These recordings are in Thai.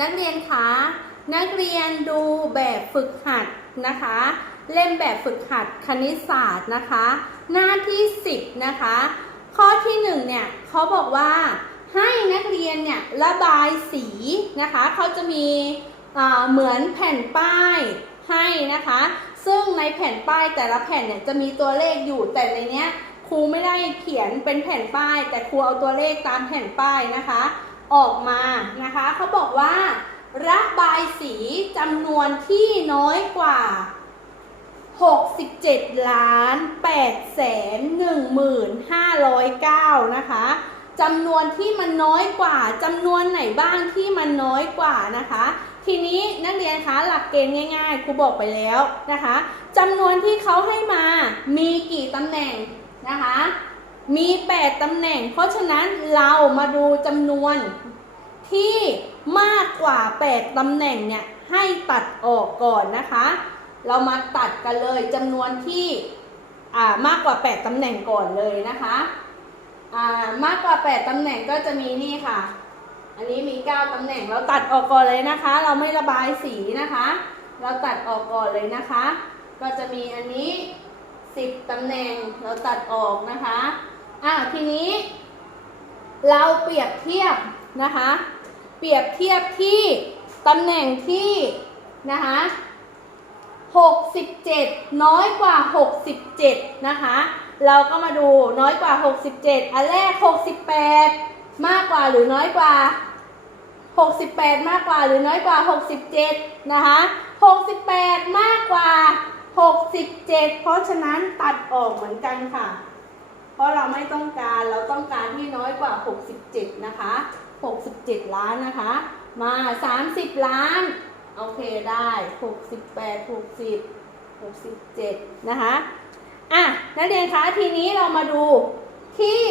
นักเรียนคะนักเรียนดูแบบฝึกหัดนะคะ เล่มแบบฝึกหัดคณิตศาสตร์นะคะ หน้าที่ 10 นะคะ ข้อที่1เนี่ยเขาบอกว่าให้นักเรียนเนี่ยระบายสีนะคะเขาจะมีเหมือนแผ่นป้ายให้นะคะ ซึ่งในแผ่นป้ายแต่ละแผ่นเนี่ยจะมีตัวเลขอยู่แต่ในเนี้ยครูไม่ได้เขียนเป็นแผ่นป้าย แต่ครูเอาตัวเลขตามแผ่นป้ายนะคะ ออกมานะคะเขาบอกว่าระบายสีจำนวนที่น้อยกว่า 67 ล้าน8แสน1หมื่น509นะคะจำนวนที่มันน้อยกว่าจำนวนไหนบ้างที่มันน้อยกว่านะคะ ทีนี้นักเรียนคะหลักเกณฑ์ง่ายๆครูบอกไปแล้วนะคะจำนวนที่เขาให้มามีกี่ตำแหน่งนะคะ มี 8ตำแหน่ง เพราะฉะนั้นเรามาดูจำนวนที่มากกว่า 8ตำแหน่งเนี่ยให้ตัดออกก่อนนะคะ เรามาตัดกันเลยจำนวนที่อ่ามากกว่า 8ตำแหน่งก่อนเลยนะคะอ่ามากกว่า 8ตำแหน่งก็จะมีนี่ค่ะ อันนี้มี 9ตำแหน่งเราตัดออกก่อนเลยนะคะ เราไม่ระบายสีนะคะ เราตัดออกก่อนเลยนะคะ ก็จะมีอันนี้ 10ตำแหน่งเราตัดออกนะคะ อ่าทีนี้ เราเปรียบเทียบนะคะ เปรียบเทียบที่ตำแหน่งที่นะคะ67 น้อยกว่า 67 นะคะ เราก็มาดูน้อยกว่า 67 อันแรก 68 มากกว่าหรือน้อยกว่า 68 มากกว่าหรือน้อยกว่า 67 นะคะ 68 มากกว่า 67 เพราะฉะนั้นตัดออกเหมือนกันค่ะ เพราะเราไม่ต้องการเราต้องการที่น้อยกว่า 67 นะคะ 67 ล้านนะคะ มา 30 ล้าน โอเคได้ 68 60 67 นะคะอะนักเรียนคะทีนี้เรามาดูที่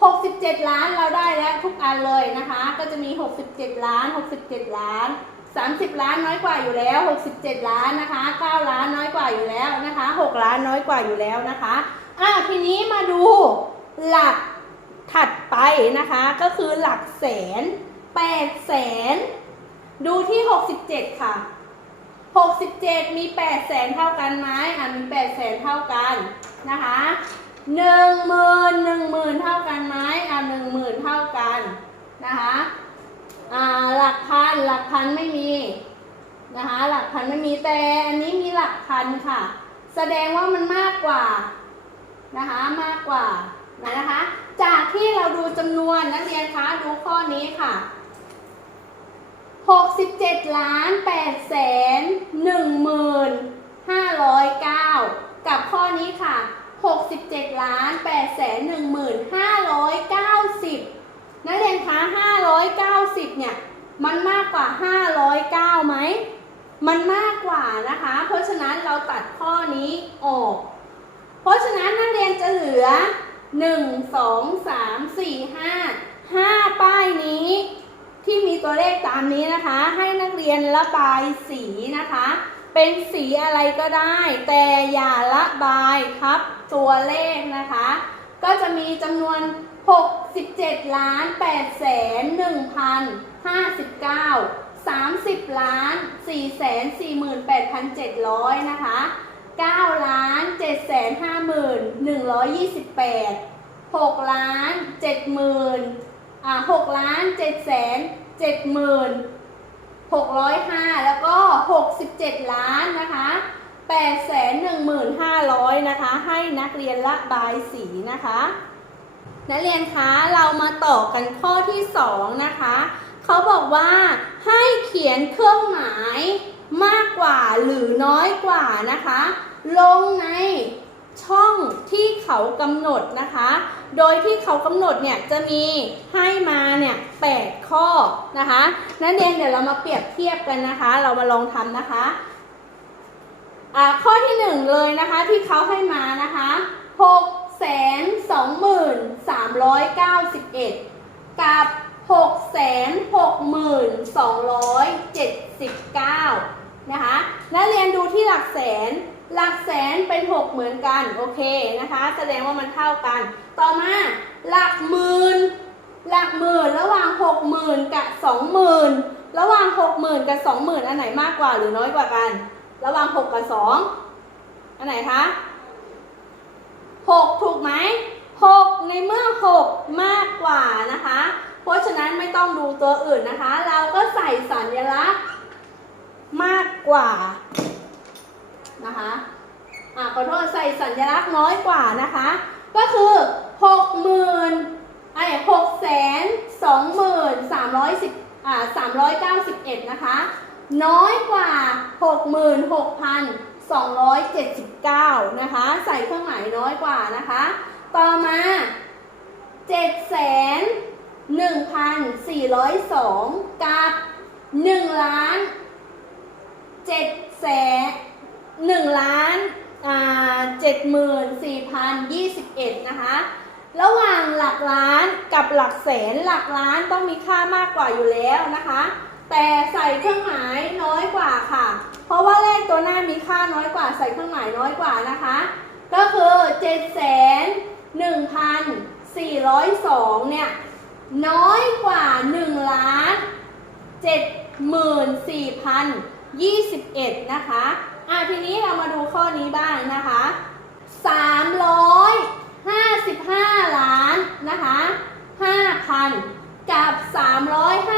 67 ล้านเราได้แล้วทุกอันเลยนะคะ ก็จะมี 67 ล้าน 67 ล้าน 30 ล้านน้อยกว่าอยู่แล้ว 67 ล้านนะคะ 9 ล้านน้อยกว่าอยู่แล้วนะคะ 6 ล้านน้อยกว่าอยู่แล้วนะคะ อะทีนี้มาดูหลักถัดไปนะคะ ก็คือหลักแสน8แสนดูที่67ค่ะ67มี8แสนเท่ากันไหมอะมี8แสนเท่ากันนะคะ1 0,000 1 0,000เท่ากันไหมอะ1 0,000เท่ากันนะคะอ่าหลักพันหลักพันไม่มีนะคะหลักพันไม่มีแต่อันนี้มีหลักพันค่ะ แสดงว่ามันมากกว่า นะคะมากกว่านะคะ จากที่เราดูจำนวนนักเรียนคะดูข้อนี้ค่ะ 67ล้าน8แสน1หมื่น509 กับข้อนี้ค่ะ 67ล้าน8แสน1หมื่น590 นักเรียนคะ 590 เนี่ย มันมากกว่า 509ไหม มันมากกว่านะคะ เพราะฉะนั้นเราตัดข้อนี้ออก เพราะฉะนั้นนักเรียนจะเหลือ 1 2 3 4 5 5 ป้ายนี้ ที่มีตัวเลขตามนี้นะคะ ให้นักเรียนระบายสีนะคะ เป็นสีอะไรก็ได้ แต่อย่าระบายทับตัวเลขนะคะ ก็จะมีจำนวน 67ล้าน8แสน1,059 30ล้าน4แสน48,700 นะคะ 9ล้าน7แสน50,128 6ล้าน70,000อ่า6ล้าน7แสน70,000 605 แล้วก็ 67 ล้านนะคะ8แสน15,000นะคะ ให้นักเรียนระบายสีนะคะ นักเรียนคะเรามาต่อกันข้อที่ 2 นะคะ เขาบอกว่าให้เขียนเครื่องหมายมากกว่าหรือน้อยกว่านะคะ ลงในช่องที่เขากำหนดนะคะ โดยที่เขากำหนดเนี่ยจะมีให้มาเนี่ย8ข้อนะคะ นักเรียนเดี๋ยวเรามาเปรียบเทียบกันนะคะ เรามาลองทำนะคะอ่าข้อที่หนึ่งเลยนะคะที่เขาให้มานะคะ6แสน2หมื่น391กับ6แสน6หมื่น279นะคะนักเรียนดูที่หลักแสน หลักแสนเป็น 6 เหมือนกันโอเคนะคะ แสดงว่ามันเท่ากัน ต่อมาหลักหมื่นหลักหมื่นระหว่าง 6 0,000 กับ 20,000 ระหว่างหกหมื่นกับสองหมื่นอันไหนมากกว่าหรือน้อยกว่ากัน ระหว่างหกกับสองอันไหนคะหกถูกไหมหกในเมื่อหกมากกว่านะคะ เพราะฉะนั้นไม่ต้องดูตัวอื่นนะคะ เราก็ใส่สัญลักษณ์มากกว่า นะคะอะขอโทษใส่สัญลักษณ์น้อยกว่านะคะ ก็คือหกหมื่นไอ้หกแสนสองหมื่นสามร้อยสิบอ่าสามร้อยเก้าสิบเอ็ดนะคะ น้อยกว่าหกหมื่นหกพันสองร้อยเจ็ดสิบเก้านะคะ ใส่เครื่องหมายน้อยกว่านะคะ ต่อมาเจ็ดแสนหนึ่งพันสี่ร้อยสองกับหนึ่งล้านเจ็ดแสน หนึ่งล้านเจ็ดหมื่นสี่พันยี่สิบเอ็ดนะคะ ระหว่างหลักล้านกับหลักแสนหลักล้านต้องมีค่ามากกว่าอยู่แล้วนะคะ แต่ใส่เครื่องหมายน้อยกว่าค่ะ เพราะว่าเลขตัวหน้ามีค่าน้อยกว่าใส่เครื่องหมายน้อยกว่านะคะ ก็คือ7 1 4 0 2เนี่ยน้อยกว่า1ล้าน74,021นะคะ อะทีนี้เรามาดูข้อนี้บ้างนะคะ355ล้านนะคะ5,000กับ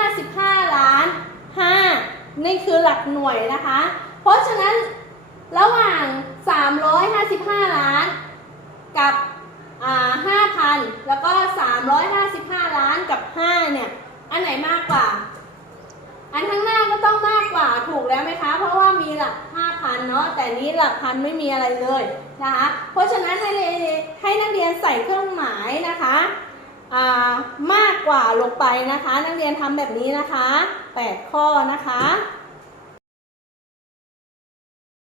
355ล้าน5นี่คือหลักหน่วยนะคะ เพราะฉะนั้นระหว่าง 355 ล้าน กับอ่า5,000 แล้วก็ 355 ล้านกับ 5 เนี่ย อันไหนมากกว่า อันข้างหน้าก็ต้องมากกว่าถูกแล้วไหมคะ เพราะว่ามีหลัก 5,000 เแต่นี้หลักพันไม่มีอะไรเลยนะคะเพราะฉะนั้นให้ให้นักเรียนใส่เครื่องหมายนะคะามากกว่าลงไปนะคะ นักเรียนทำแบบนี้นะคะ 8 ข้อนะคะ